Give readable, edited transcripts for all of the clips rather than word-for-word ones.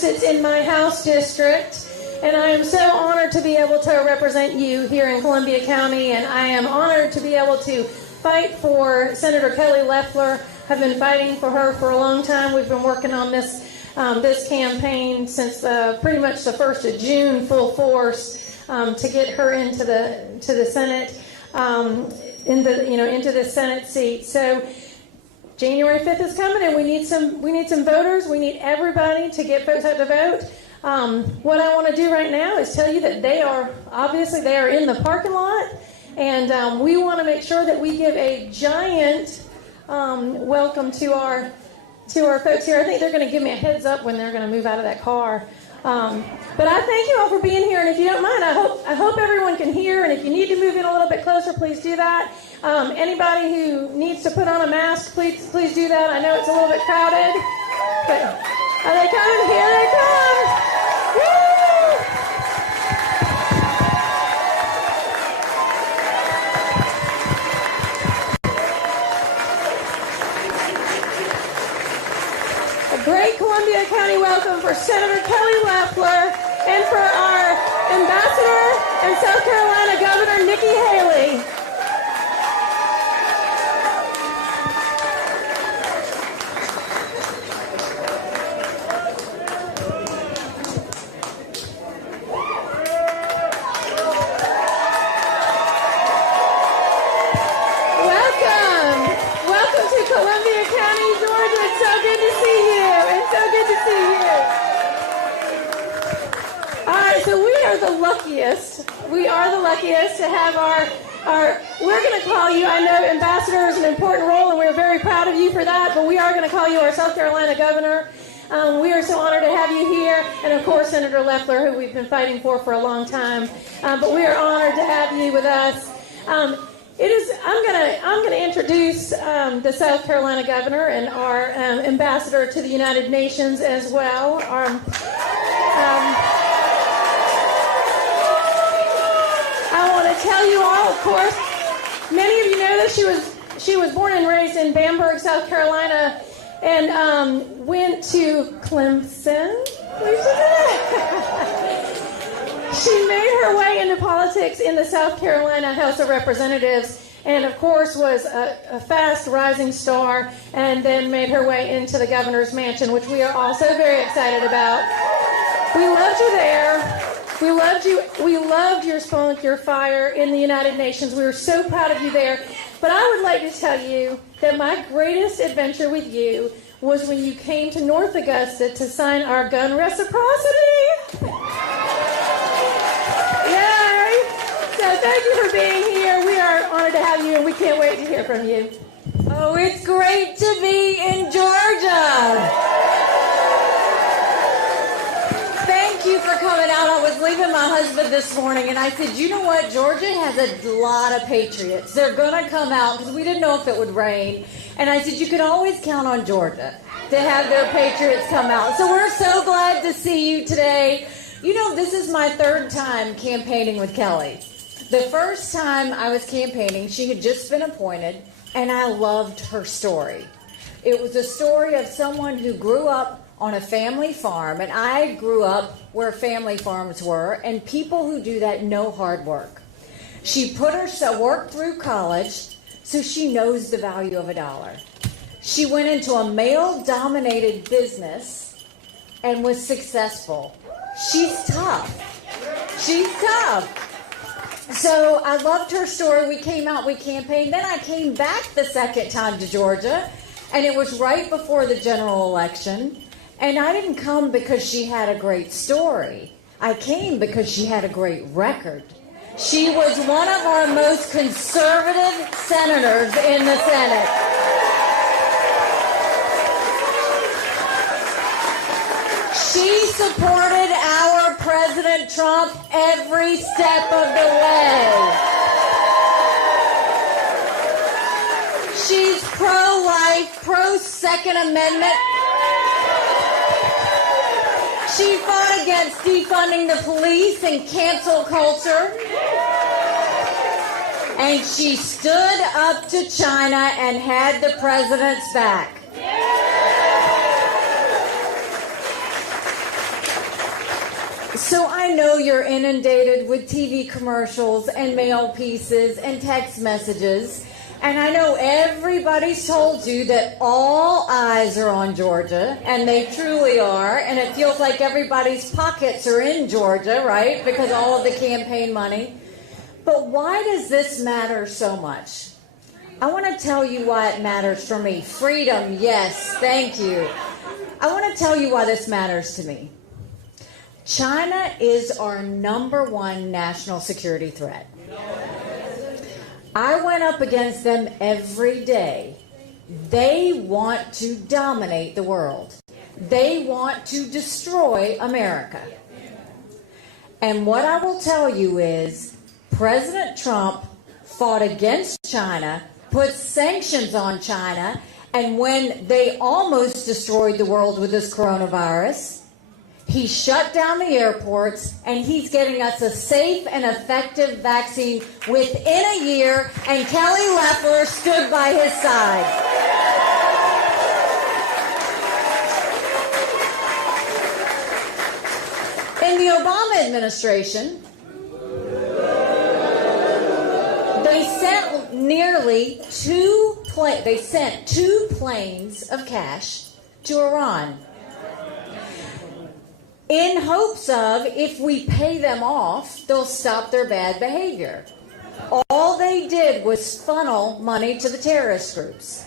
sits in my House district. And I am so honored to be able to represent you here in Columbia County, and I am honored to be able to fight for Senator Kelly Loeffler. I've been fighting for her for a long time. We've been working on this campaign since pretty much the 1st of June, full force, to get her into the Senate, into the Senate seat. So January 5th is coming, and we need some voters. We need everybody to get folks out to vote. What I want to do right now is tell you that they are in the parking lot, and we want to make sure that we give a giant welcome to our folks here. I think they're going to give me a heads up when they're going to move out of that car. But I thank you all for being here, and if you don't mind, I hope everyone can hear, and if you need to move in a little bit closer, please do that. Anybody who needs to put on a mask, please do that. I know it's a little bit crowded, but are they coming? Here they come! Woo! A great Columbia County welcome for Senator Kelly Loeffler and for our Ambassador and South Carolina Governor Nikki Haley. We are the luckiest to have we're going to call you, I know Ambassador is an important role, and we're very proud of you for that, but we are going to call you our South Carolina Governor. We are so honored to have you here, and of course Senator Loeffler, who we've been fighting for a long time, but we are honored to have you with us. I'm going to introduce the South Carolina Governor and our Ambassador to the United Nations as well. I want to tell you all, of course, many of you know that she was born and raised in Bamberg, South Carolina, and went to Clemson. She made her way into politics in the South Carolina House of Representatives, and of course was a fast rising star, and then made her way into the governor's mansion, which we are also very excited about. We loved you there. We loved you. We loved your spunk, your fire in the United Nations. We were so proud of you there. But I would like to tell you that my greatest adventure with you was when you came to North Augusta to sign our gun reciprocity. Yay! So thank you for being here. We are honored to have you, and we can't wait to hear from you. Oh, it's great to be in Georgia. Thank you for coming out. I was leaving my husband this morning, and I said, you know what? Georgia has a lot of patriots. They're going to come out because we didn't know if it would rain. And I said, you can always count on Georgia to have their patriots come out. So we're so glad to see you today. You know, this is my third time campaigning with Kelly. The first time I was campaigning, she had just been appointed, and I loved her story. It was a story of someone who grew up on a family farm, and I grew up where family farms were, and people who do that know hard work. She put herself, worked through college, so she knows the value of a dollar. She went into a male-dominated business and was successful. She's tough. She's tough. So I loved her story. We came out, we campaigned. Then I came back the second time to Georgia, and it was right before the general election. And I didn't come because she had a great story. I came because she had a great record. She was one of our most conservative senators in the Senate. She supported our President Trump every step of the way. She's pro-life, pro-Second Amendment. She fought against defunding the police and cancel culture. And she stood up to China and had the president's back. So I know you're inundated with TV commercials and mail pieces and text messages. And I know everybody's told you that all eyes are on Georgia, and they truly are. And it feels like everybody's pockets are in Georgia, right? Because all of the campaign money. But why does this matter so much? I want to tell you why it matters for me. Freedom, yes, thank you. I want to tell you why this matters to me. China is our #1 national security threat. I went up against them every day. They want to dominate the world. They want to destroy America. And what I will tell you is President Trump fought against China, put sanctions on China, and when they almost destroyed the world with this coronavirus, he shut down the airports, and he's getting us a safe and effective vaccine within a year, and Kelly Loeffler stood by his side. In the Obama administration, they sent two planes of cash to Iran, in hopes of, if we pay them off, they'll stop their bad behavior. All they did was funnel money to the terrorist groups.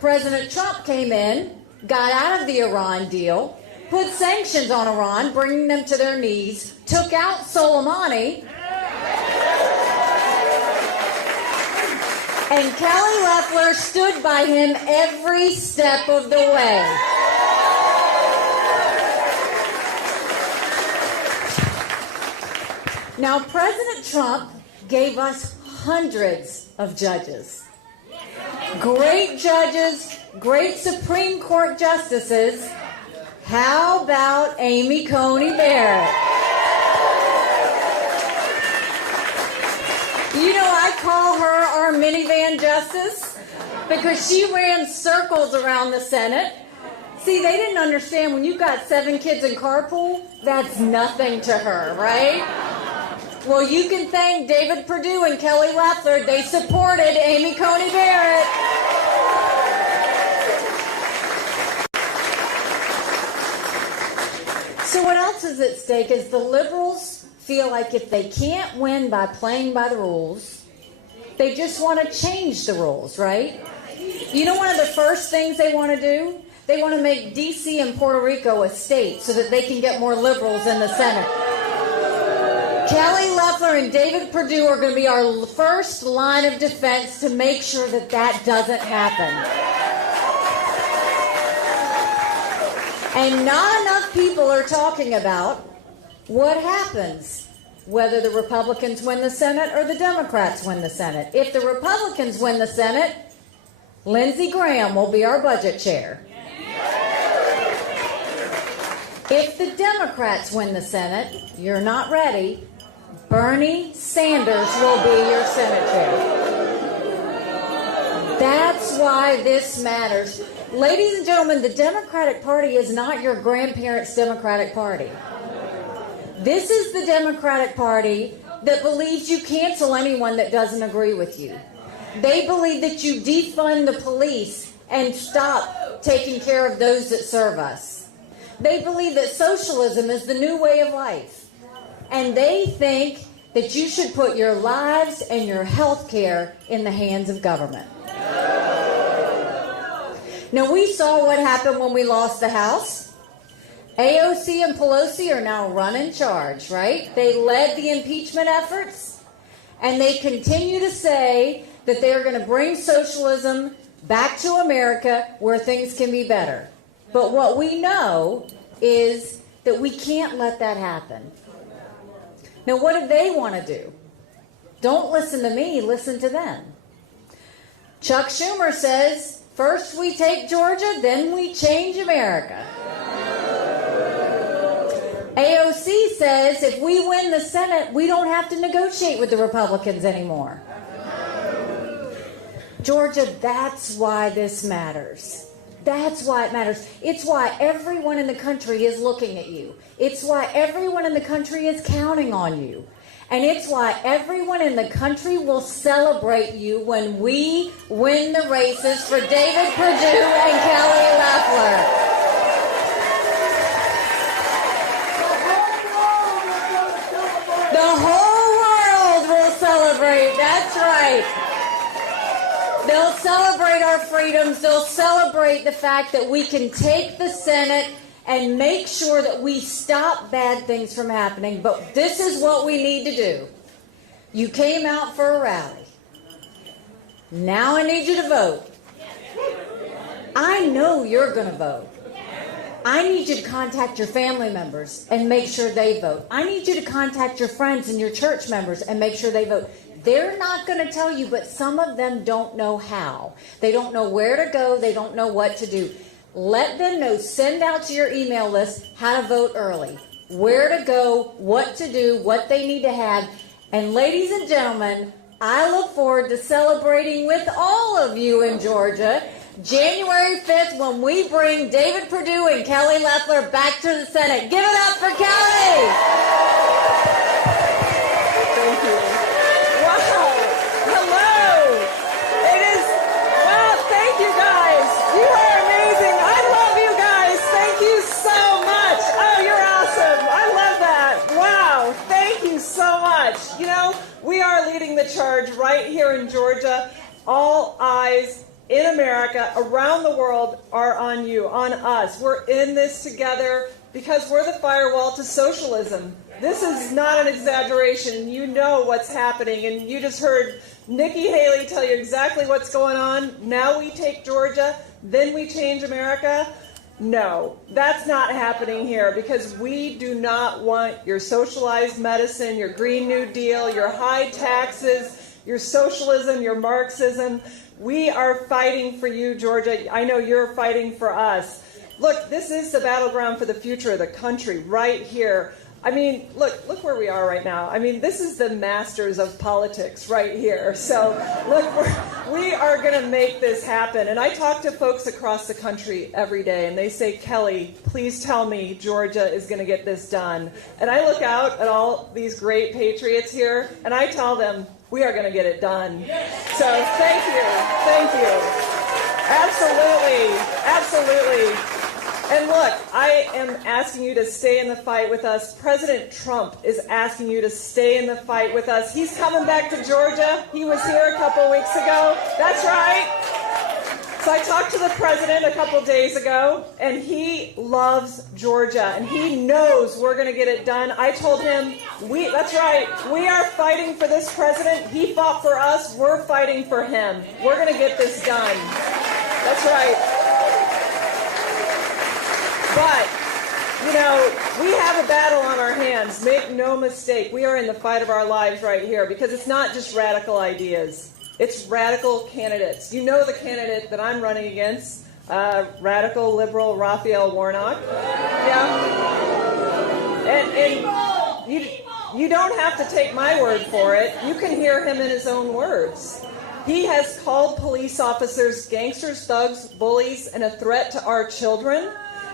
President Trump came in, got out of the Iran deal, put sanctions on Iran, bringing them to their knees, took out Soleimani, and Kelly Loeffler stood by him every step of the way. Now, President Trump gave us hundreds of judges. Great judges, great Supreme Court justices. How about Amy Coney Barrett? You know, I call her our minivan justice because she ran circles around the Senate. See, they didn't understand when you've got 7 kids in carpool, that's nothing to her, right? Well, you can thank David Perdue and Kelly Loeffler. They supported Amy Coney Barrett. So what else is at stake is the liberals feel like if they can't win by playing by the rules, they just want to change the rules, right? You know one of the first things they want to do? They want to make D.C. and Puerto Rico a state so that they can get more liberals in the Senate. Kelly Loeffler and David Perdue are going to be our first line of defense to make sure that that doesn't happen. And not enough people are talking about what happens whether the Republicans win the Senate or the Democrats win the Senate. If the Republicans win the Senate, Lindsey Graham will be our budget chair. If the Democrats win the Senate, you're not ready, Bernie Sanders will be your Senate chair. That's why this matters. Ladies and gentlemen, the Democratic Party is not your grandparents' Democratic Party. This is the Democratic Party that believes you cancel anyone that doesn't agree with you. They believe that you defund the police and stop taking care of those that serve us. They believe that socialism is the new way of life. And they think that you should put your lives and your health care in the hands of government. Now, we saw what happened when we lost the House. AOC and Pelosi are now running charge, right? They led the impeachment efforts, and they continue to say that they're going to bring socialism back to America where things can be better. But what we know is that we can't let that happen. Now, what do they want to do? Don't listen to me, listen to them. Chuck Schumer says, first we take Georgia, then we change America. AOC says if we win the Senate, we don't have to negotiate with the Republicans anymore. Georgia, that's why this matters. That's why it matters. It's why everyone in the country is looking at you. It's why everyone in the country is counting on you. And it's why everyone in the country will celebrate you when we win the races for David Perdue and Kelly Loeffler. The whole world will celebrate. That's right. They'll celebrate our freedoms. They'll celebrate the fact that we can take the Senate and make sure that we stop bad things from happening. But this is what we need to do. You came out for a rally. Now I need you to vote. I know you're going to vote. I need you to contact your family members and make sure they vote. I need you to contact your friends and your church members and make sure they vote. They're not going to tell you, but some of them don't know how. They don't know where to go. They don't know what to do. Let them know. Send out to your email list how to vote early, where to go, what to do, what they need to have. And ladies and gentlemen, I look forward to celebrating with all of you in Georgia January 5th when we bring David Perdue and Kelly Loeffler back to the Senate. Give it up for Kelly! Thank you. Wow. Hello. It is, wow, thank you guys. You are amazing. I love you guys. Thank you so much. Oh, you're awesome. I love that. Wow. Thank you so much. You know, we are leading the charge right here in Georgia. All eyes in America, around the world, are on you, on us. We're in this together because we're the firewall to socialism. This is not an exaggeration. You know what's happening, and you just heard Nikki Haley tell you exactly what's going on. Now we take Georgia, then we change America. No, that's not happening here because we do not want your socialized medicine, your Green New Deal, your high taxes, your socialism, your Marxism. We are fighting for you, Georgia. I know you're fighting for us. Look, this is the battleground for the future of the country right here. I mean, look where we are right now. I mean, this is the masters of politics right here. So, look, we are going to make this happen. And I talk to folks across the country every day, and they say, Kelly, please tell me Georgia is going to get this done. And I look out at all these great patriots here, and I tell them, we are going to get it done. So, thank you. Thank you. Absolutely. Absolutely. And look, I am asking you to stay in the fight with us. President Trump is asking you to stay in the fight with us. He's coming back to Georgia. He was here a couple weeks ago. That's right. So I talked to the president a couple days ago, and he loves Georgia, and he knows we're going to get it done. I told him, that's right, we are fighting for this president. He fought for us. We're fighting for him. We're going to get this done. That's right. But, you know, we have a battle on our hands. Make no mistake. We are in the fight of our lives right here because it's not just radical ideas. It's radical candidates. You know the candidate that I'm running against, radical liberal Raphael Warnock. Yeah. And you don't have to take my word for it. You can hear him in his own words. He has called police officers gangsters, thugs, bullies, and a threat to our children.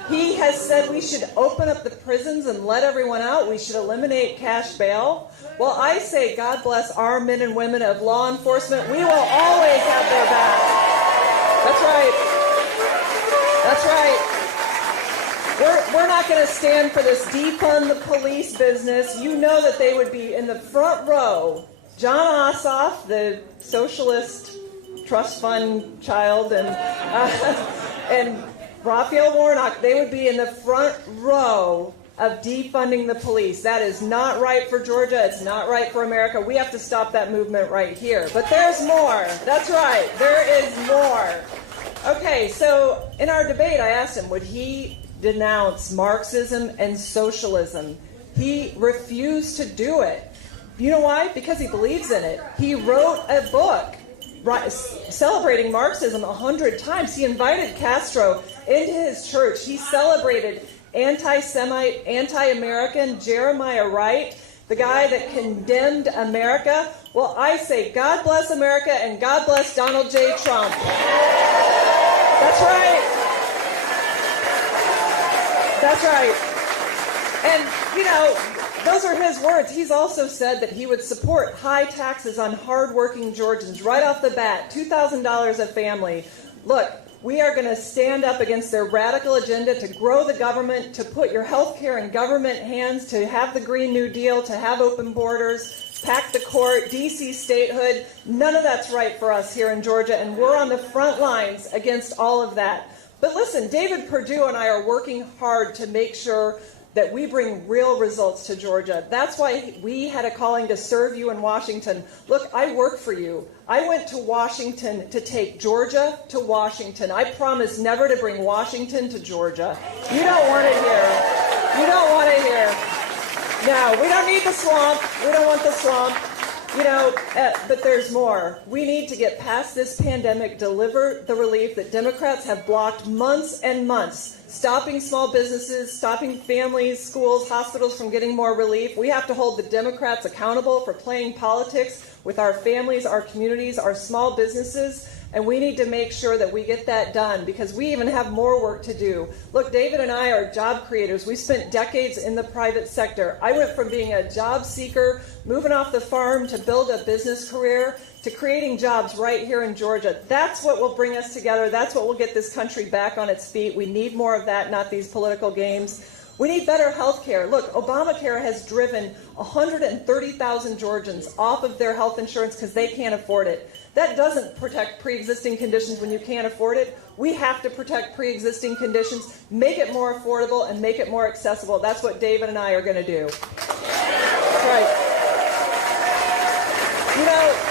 He has said we should open up the prisons and let everyone out. We should eliminate cash bail. Well, I say God bless our men and women of law enforcement. We will always have their back. That's right. That's right. We're not going to stand for this defund the police business. You know that they would be in the front row. John Ossoff, the socialist trust fund child, and Raphael Warnock, they would be in the front row of defunding the police. That is not right for Georgia. It's not right for America. We have to stop that movement right here. But there's more. That's right. There is more. Okay, so in our debate, I asked him, would he denounce Marxism and socialism? He refused to do it. You know why? Because he believes in it. He wrote a book celebrating Marxism 100 times. He invited Castro into his church. He celebrated anti-Semite, anti-American Jeremiah Wright, the guy that condemned America. Well, I say God bless America and God bless Donald J. Trump. That's right. That's right. And, you know, those are his words. He's also said that he would support high taxes on hardworking Georgians right off the bat, $2,000 a family. Look, we are going to stand up against their radical agenda to grow the government, to put your health care in government hands, to have the Green New Deal, to have open borders, pack the court, D.C. statehood. None of that's right for us here in Georgia, and we're on the front lines against all of that. But listen, David Perdue and I are working hard to make sure that we bring real results to Georgia. That's why we had a calling to serve you in Washington. Look, I work for you. I went to Washington to take Georgia to Washington. I promise never to bring Washington to Georgia. You don't want it here. You don't want it here. No, we don't need the swamp. We don't want the swamp. You know, but there's more. We need to get past this pandemic, deliver the relief that Democrats have blocked months and months, stopping small businesses, stopping families, schools, hospitals from getting more relief. We have to hold the Democrats accountable for playing politics with our families, our communities, our small businesses, and we need to make sure that we get that done because we even have more work to do. Look, David and I are job creators. We spent decades in the private sector. I went from being a job seeker, moving off the farm to build a business career, to creating jobs right here in Georgia. That's what will bring us together. That's what will get this country back on its feet. We need more of that, not these political games. We need better health care. Look, Obamacare has driven 130,000 Georgians off of their health insurance because they can't afford it. That doesn't protect pre-existing conditions when you can't afford it. We have to protect pre-existing conditions, make it more affordable, and make it more accessible. That's what David and I are going to do. That's right. You know,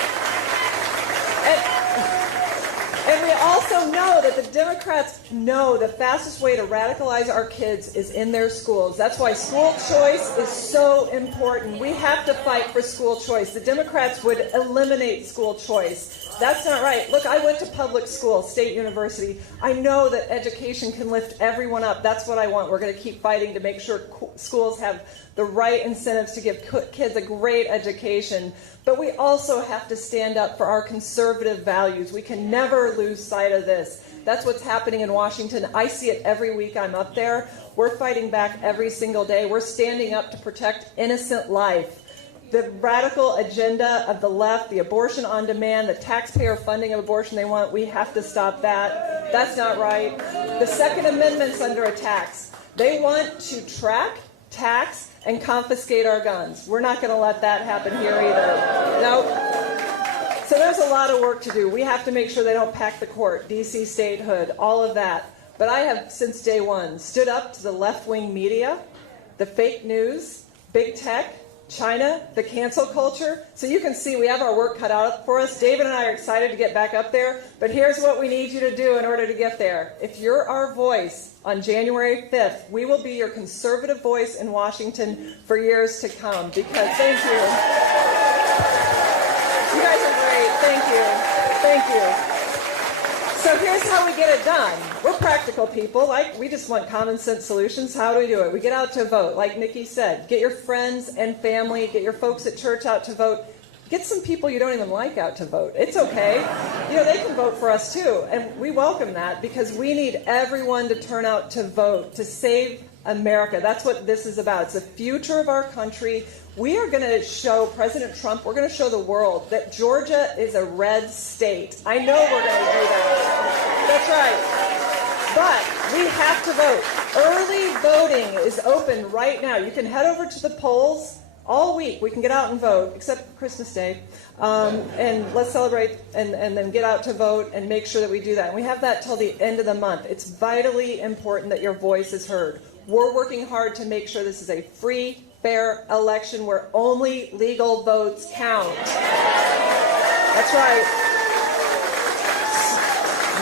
and we also know that the Democrats know the fastest way to radicalize our kids is in their schools. That's why school choice is so important. We have to fight for school choice. The Democrats would eliminate school choice. That's not right. Look, I went to public school, state university. I know that education can lift everyone up. That's what I want. We're going to keep fighting to make sure schools have the right incentives to give kids a great education. But we also have to stand up for our conservative values. We can never lose sight of this. That's what's happening in Washington. I see it every week I'm up there. We're fighting back every single day. We're standing up to protect innocent life. The radical agenda of the left, the abortion on demand, the taxpayer funding of abortion they want, we have to stop that. That's not right. The Second Amendment's under attack. They want to track, tax, and confiscate our guns. We're not going to let that happen here either. Nope. So there's a lot of work to do. We have to make sure they don't pack the court, D.C. statehood, all of that. But I have, since day one, stood up to the left-wing media, the fake news, big tech, China, the cancel culture. So you can see we have our work cut out for us. David and I are excited to get back up there, but here's what we need you to do in order to get there. If you're our voice on January 5th, we will be your conservative voice in Washington for years to come. Because, thank you. You guys are great. Thank you. Thank you. So here's how we get it done. We're practical people. We just want common sense solutions. How do we do it? We get out to vote. Like Nikki said, get your friends and family, get your folks at church out to vote. Get some people you don't even like out to vote. It's okay. You know, they can vote for us too. And we welcome that because we need everyone to turn out to vote, to save America. That's what this is about. It's the future of our country. We are going to show President Trump, we're going to show the world that Georgia is a red state. I know we're going to do that. That's right. But we have to vote. Early voting is open right now. You can head over to the polls all week. We can get out and vote, except Christmas Day. And let's celebrate and then get out to vote and make sure that we do that. And we have that till the end of the month. It's vitally important that your voice is heard. We're working hard to make sure this is a free, fair election where only legal votes count. That's right.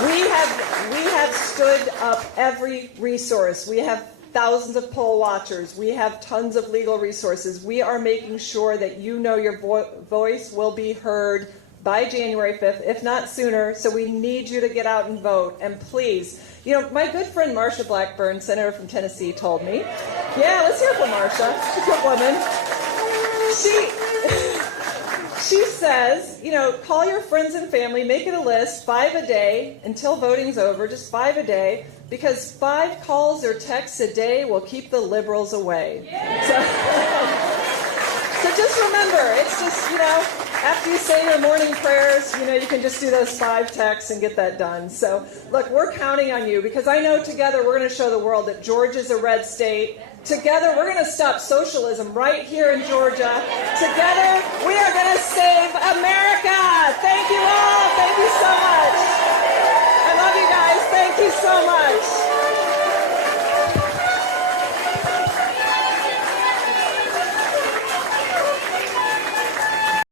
We have stood up every resource. We have thousands of poll watchers. We have tons of legal resources. We are making sure that you know your voice will be heard by January 5th, if not sooner. So we need you to get out and vote. And please, you know, my good friend Marsha Blackburn, senator from Tennessee, told me, yeah, let's hear from Marsha. She's a good woman. She says, you know, call your friends and family, make it a list, 5 a day until voting's over, just 5 a day. because 5 calls or texts a day will keep the liberals away. So just remember, it's just, after you say your morning prayers, you can just do those 5 texts and get that done. So, look, we're counting on you because I know together we're going to show the world that Georgia's a red state. Together, we're going to stop socialism right here in Georgia. Together, we are going to save America. Thank you all. Thank you so much. I love you guys. Thank you so